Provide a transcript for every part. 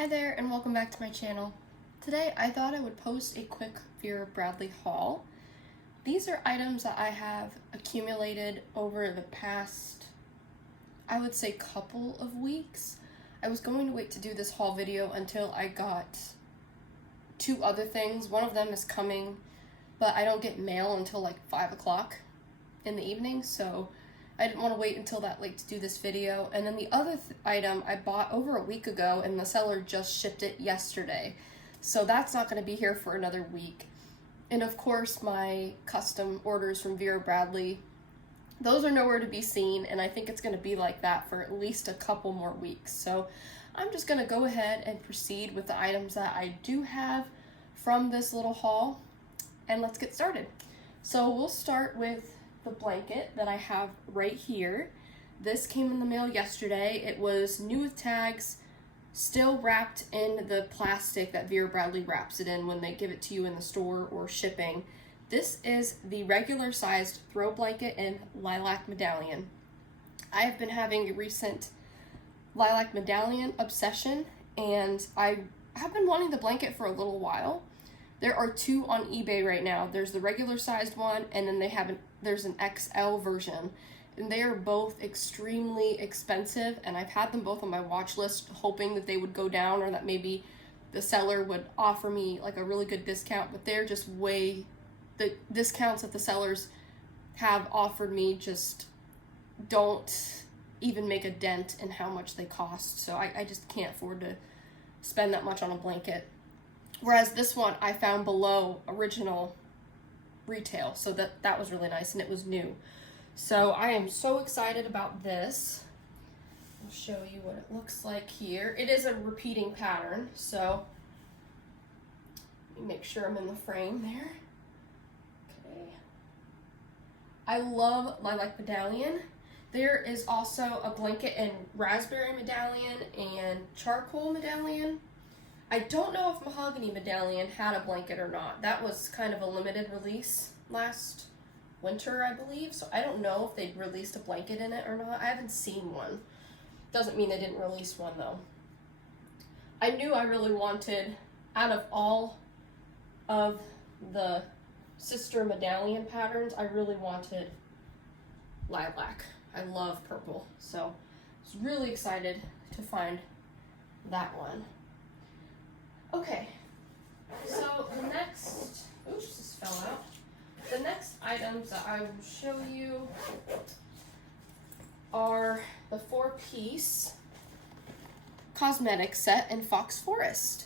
Hi there and welcome back to my channel. Today I thought I would post a quick Vera Bradley haul. These are items that I have accumulated over the past, I would say, couple of weeks. I was going to wait to do this haul video until I got two other things. One of them is coming, but I don't get mail until like 5 o'clock in the evening, so I didn't want to wait until that late to do this video. And then the other item I bought over a week ago and the seller just shipped it yesterday. So that's not going to be here for another week. And of course my custom orders from Vera Bradley, those are nowhere to be seen, and I think it's going to be like that for at least a couple more weeks. So I'm just going to go ahead and proceed with the items that I do have from this little haul, and let's get started. So we'll start with the blanket that I have right here. This came in the mail yesterday. It was new with tags, still wrapped in the plastic that Vera Bradley wraps it in when they give it to you in the store or shipping. This is the regular sized throw blanket in Lilac Medallion. I have been having a recent Lilac Medallion obsession, and I have been wanting the blanket for a little while. There are two on eBay right now. There's the regular sized one, and then there's an XL version, and they are both extremely expensive, and I've had them both on my watch list hoping that they would go down or that maybe the seller would offer me like a really good discount, but they're just the discounts that the sellers have offered me just don't even make a dent in how much they cost. So I just can't afford to spend that much on a blanket. Whereas this one I found below original retail, so that was really nice, and it was new. So I am so excited about this. I'll show you what it looks like here. It is a repeating pattern, so let me make sure I'm in the frame there. Okay. I love Lilac Medallion. There is also a blanket in Raspberry Medallion and Charcoal Medallion. I don't know if Mahogany Medallion had a blanket or not. That was kind of a limited release last winter, I believe. So I don't know if they'd released a blanket in it or not. I haven't seen one. Doesn't mean they didn't release one though. I knew I really wanted, out of all of the sister medallion patterns, I really wanted lilac. I love purple. So I was really excited to find that one. Okay, so the next, oops, this fell out. The next items that I will show you are the 4-piece cosmetic set in Fox Forest.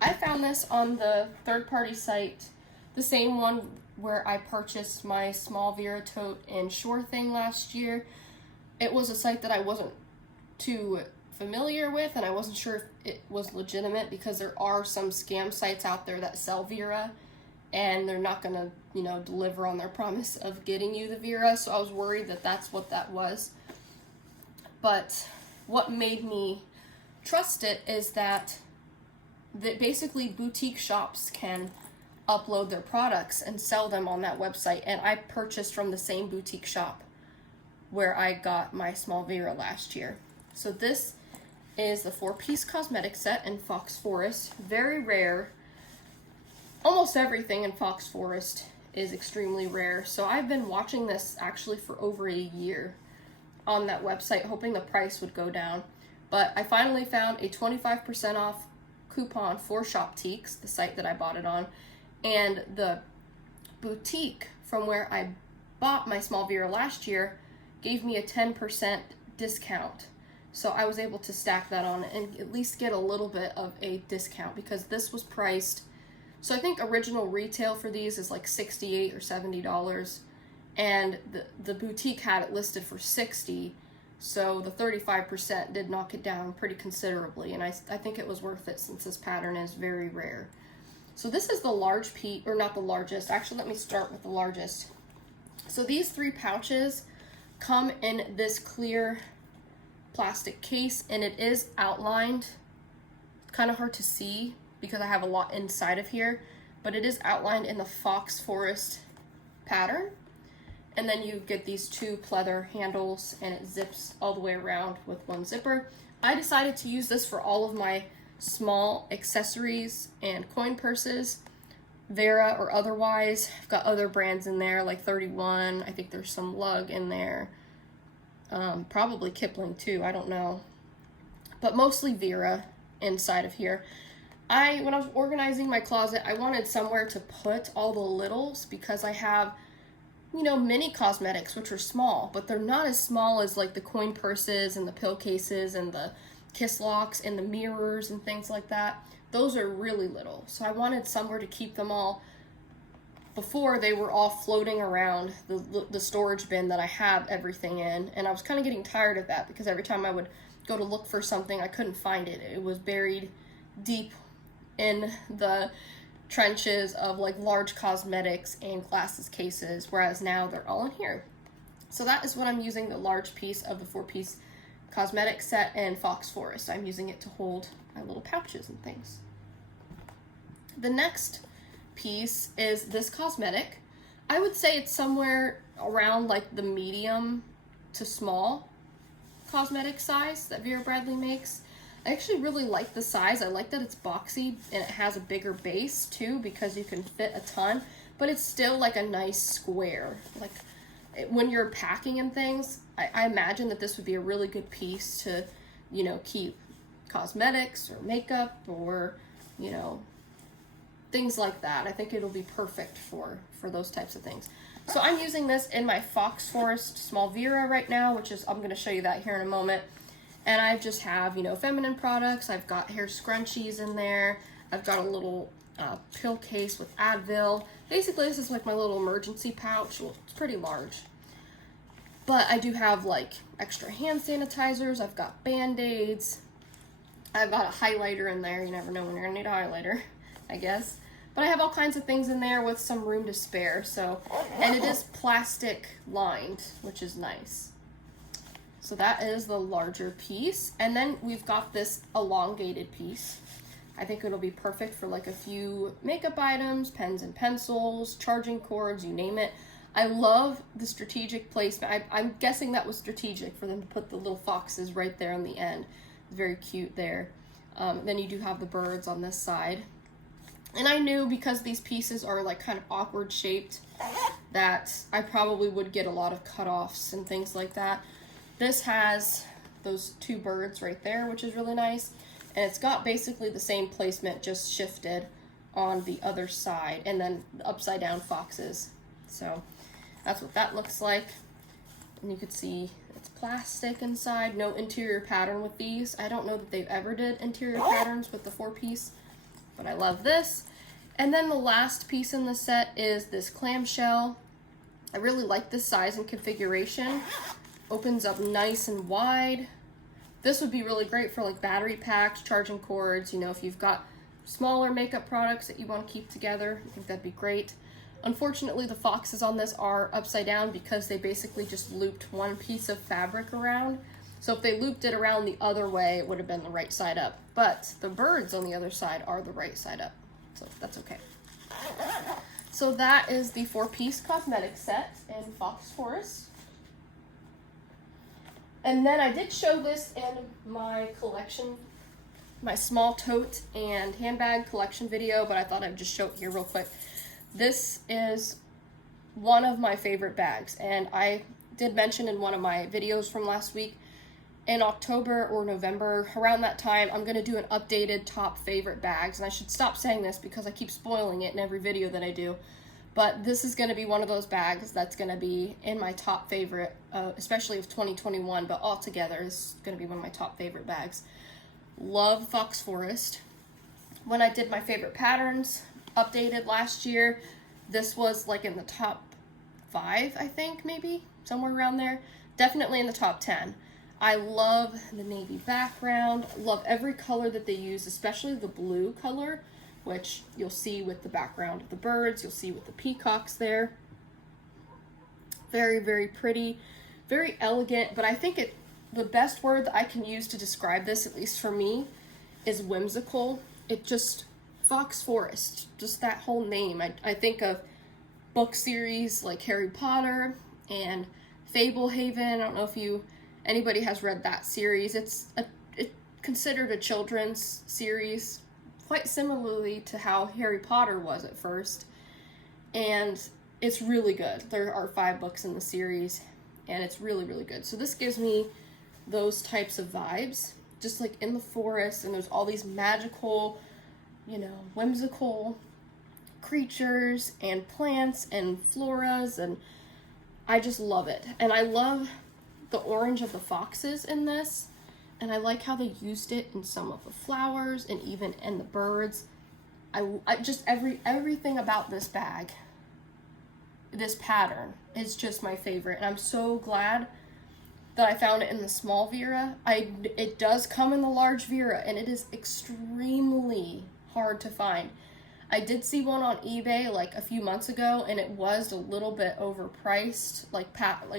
I found this on the third-party site, the same one where I purchased my small Vera tote and Sure Thing last year. It was a site that I wasn't too familiar with, and I wasn't sure if it was legitimate because there are some scam sites out there that sell Vera and they're not gonna, deliver on their promise of getting you the Vera, so I was worried that that's what that was. But what made me trust it is that basically boutique shops can upload their products and sell them on that website, and I purchased from the same boutique shop where I got my small Vera last year. So this is the 4-piece cosmetic set in Fox Forest. Very rare. Almost everything in Fox Forest is extremely rare. So I've been watching this actually for over a year on that website, hoping the price would go down. But I finally found a 25% off coupon for Shopteeks, the site that I bought it on, and the boutique from where I bought my small Vera last year gave me a 10% discount. So I was able to stack that on and at least get a little bit of a discount, because this was priced, so I think original retail for these is like $68 or $70, and the boutique had it listed for $60, so the 35% did knock it down pretty considerably, and I think it was worth it since this pattern is very rare. So this is the large piece, or not the largest, actually let me start with the largest. So these 3 pouches come in this clear plastic case, and it is outlined. Kind of hard to see because I have a lot inside of here, but it is outlined in the Fox Forest pattern. And then you get these 2 pleather handles, and it zips all the way around with one zipper. I decided to use this for all of my small accessories and coin purses, Vera or otherwise. I've got other brands in there like 31. I think there's some lug in there. Probably Kipling too, I don't know. But mostly Vera inside of here. When I was organizing my closet, I wanted somewhere to put all the littles because I have, you know, mini cosmetics, which are small, but they're not as small as like the coin purses and the pill cases and the kiss locks and the mirrors and things like that. Those are really little. So I wanted somewhere to keep them all. Before, they were all floating around the storage bin that I have everything in, and I was kind of getting tired of that because every time I would go to look for something, I couldn't find it. It was buried deep in the trenches of like large cosmetics and glasses cases, whereas now they're all in here. So that is what I'm using the large piece of the 4-piece cosmetic set in Fox Forest. I'm using it to hold my little pouches and things. The next piece is this cosmetic. I would say it's somewhere around like the medium to small cosmetic size that Vera Bradley makes. I actually really like the size. I like that it's boxy and it has a bigger base too because you can fit a ton, but it's still like a nice square. Like when you're packing and things, I imagine that this would be a really good piece to, you know, keep cosmetics or makeup or, you know, things like that. I think it'll be perfect for those types of things. So I'm using this in my Fox Forest Small Vera right now, which is, I'm going to show you that here in a moment. And I just have, you know, feminine products. I've got hair scrunchies in there. I've got a little pill case with Advil. Basically, this is like my little emergency pouch. Well, it's pretty large. But I do have like extra hand sanitizers. I've got Band-Aids. I've got a highlighter in there. You never know when you're going to need a highlighter, I guess. But I have all kinds of things in there with some room to spare. So, and it is plastic lined, which is nice. So that is the larger piece. And then we've got this elongated piece. I think it'll be perfect for like a few makeup items, pens and pencils, charging cords, you name it. I love the strategic placement. I'm guessing that was strategic for them to put the little foxes right there on the end. It's very cute there. Then you do have the birds on this side. And I knew because these pieces are like kind of awkward shaped that I probably would get a lot of cutoffs and things like that. This has those 2 birds right there, which is really nice. And it's got basically the same placement, just shifted on the other side. And then the upside down foxes. So that's what that looks like. And you can see it's plastic inside. No interior pattern with these. I don't know that they've ever did interior patterns with the 4-piece. But I love this. And then the last piece in the set is this clamshell. I really like this size and configuration. Opens up nice and wide. This would be really great for like battery packs, charging cords, you know, if you've got smaller makeup products that you want to keep together. I think that'd be great. Unfortunately, the foxes on this are upside down because they basically just looped one piece of fabric around. So if they looped it around the other way, it would have been the right side up. But the birds on the other side are the right side up. So that's okay. So that is the 4-piece cosmetic set in Fox Forest. And then I did show this in my collection, my small tote and handbag collection video, but I thought I'd just show it here real quick. This is one of my favorite bags, and I did mention in one of my videos from last week, in October or November, around that time, I'm going to do an updated top favorite bags, and I should stop saying this because I keep spoiling it in every video that I do. But this is going to be one of those bags that's going to be in my top favorite, especially of 2021, but altogether, this is going to be one of my top favorite bags. Love Fox Forest. When I did my favorite patterns, updated last year, this was like in the top 5, I think, maybe, somewhere around there. Definitely in the top 10. I love the navy background, love every color that they use, especially the blue color, which you'll see with the background of the birds, you'll see with the peacocks there. Very, very pretty, very elegant, but I think the best word that I can use to describe this, at least for me, is whimsical. It just, Fox Forest, just that whole name. I think of book series like Harry Potter and Fablehaven. I don't know if anybody has read that series. It considered a children's series, quite similarly to how Harry Potter was at first. And it's really good. There are 5 books in the series, and it's really, really good. So this gives me those types of vibes, just like in the forest, and there's all these magical, you know, whimsical creatures and plants and floras, and I just love it. And I love the orange of the foxes in this, and I like how they used it in some of the flowers and even in the birds. I just everything about this bag, this pattern, is just my favorite, and I'm so glad that I found it in the small Vera. It does come in the large Vera, and it is extremely hard to find. I did see one on eBay like a few months ago, and it was a little bit overpriced, like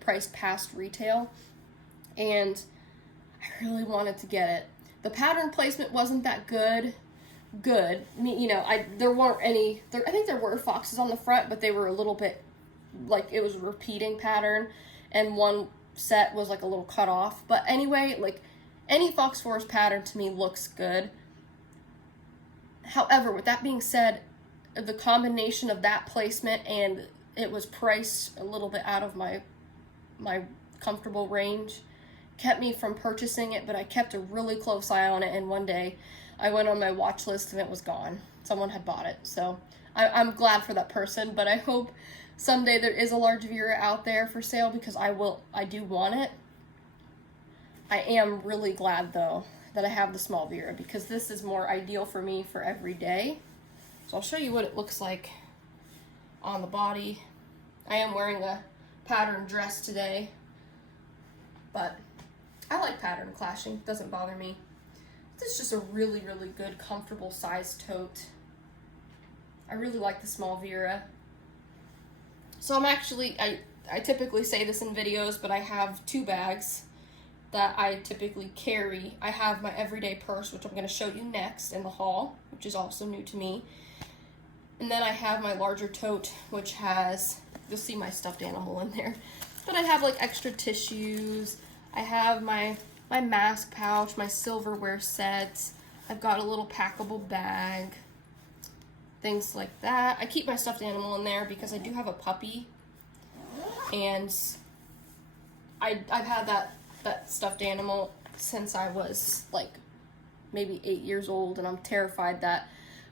priced past retail, and I really wanted to get it. The pattern placement wasn't that good. I mean, you know, there weren't any. I think there were foxes on the front, but they were a little bit like it was a repeating pattern, and one set was like a little cut off. But anyway, like any Fox Forest pattern to me looks good. However, with that being said, the combination of that placement and it was priced a little bit out of my comfortable range kept me from purchasing it, but I kept a really close eye on it, and one day I went on my watch list and it was gone. Someone had bought it, so I'm glad for that person, but I hope someday there is a large Vera out there for sale, because I do want it. I am really glad though that I have the small Vera, because this is more ideal for me for every day. So I'll show you what it looks like on the body. I am wearing a pattern dress today, but I like pattern clashing, it doesn't bother me. This is just a really, really good, comfortable size tote. I really like the small Vera. So I'm actually, I typically say this in videos, but I have 2 bags that I typically carry. I have my everyday purse, which I'm going to show you next in the haul, which is also new to me. And then I have my larger tote, which has, you'll see my stuffed animal in there. But I have like extra tissues. I have my mask pouch, my silverware set. I've got a little packable bag, things like that. I keep my stuffed animal in there because I do have a puppy, and I've had that stuffed animal since I was like maybe 8 years old, and I'm terrified that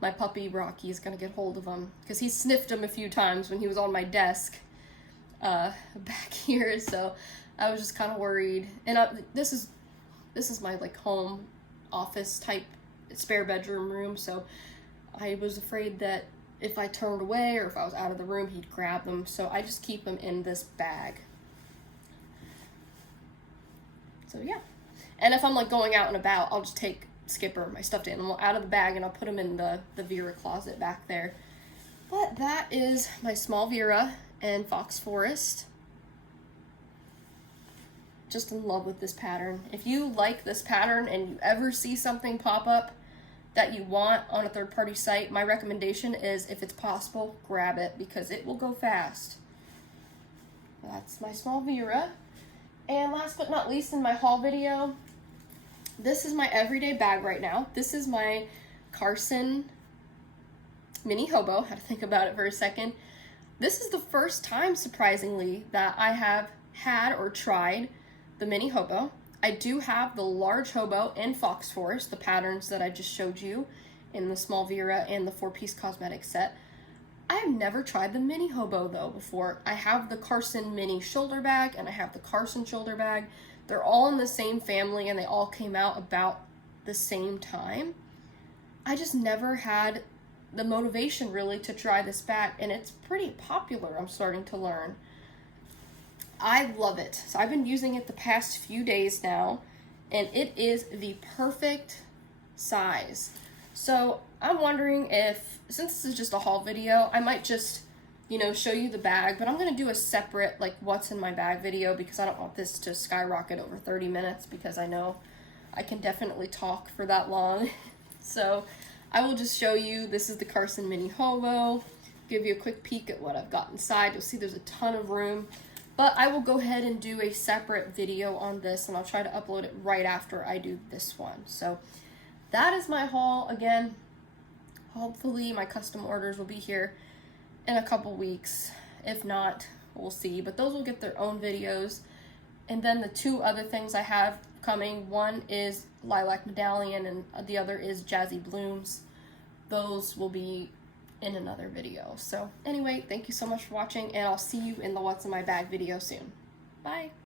my puppy Rocky is gonna get hold of him, because he sniffed him a few times when he was on my desk back here, so I was just kind of worried. And this is my like home office type spare bedroom room, so I was afraid that if I turned away or if I was out of the room, he'd grab them, so I just keep them in this bag. So yeah, and if I'm like going out and about, I'll just take Skipper, my stuffed animal, out of the bag, and I'll put him in the Vera closet back there. But that is my small Vera and Fox Forest. Just in love with this pattern. If you like this pattern and you ever see something pop up that you want on a third-party site, my recommendation is, if it's possible, grab it, because it will go fast. That's my small Vera. And last but not least in my haul video, this is my everyday bag right now. This is my Carson mini hobo. I had to think about it for a second. This is the first time, surprisingly, that I have had or tried the mini hobo. I do have the large hobo in Fox Forest, the patterns that I just showed you in the small Vera and the 4-piece cosmetic set. I have never tried the mini hobo though before. I have the Carson mini shoulder bag and I have the Carson shoulder bag. They're all in the same family and they all came out about the same time. I just never had the motivation really to try this bag, and it's pretty popular, I'm starting to learn. I love it. So I've been using it the past few days now, and it is the perfect size. So I'm wondering if, since this is just a haul video, I might just, you know, show you the bag, but I'm going to do a separate, like, what's in my bag video, because I don't want this to skyrocket over 30 minutes, because I know I can definitely talk for that long. So I will just show you, this is the Carson mini hobo, give you a quick peek at what I've got inside. You'll see there's a ton of room. But I will go ahead and do a separate video on this, and I'll try to upload it right after I do this one. So that is my haul. Again, hopefully my custom orders will be here in a couple weeks. If not, we'll see. But those will get their own videos. And then the two other things I have coming, one is Lilac Medallion and the other is Jazzy Blooms. Those will be in another video. So anyway, thank you so much for watching, and I'll see you in the What's in My Bag video soon. Bye!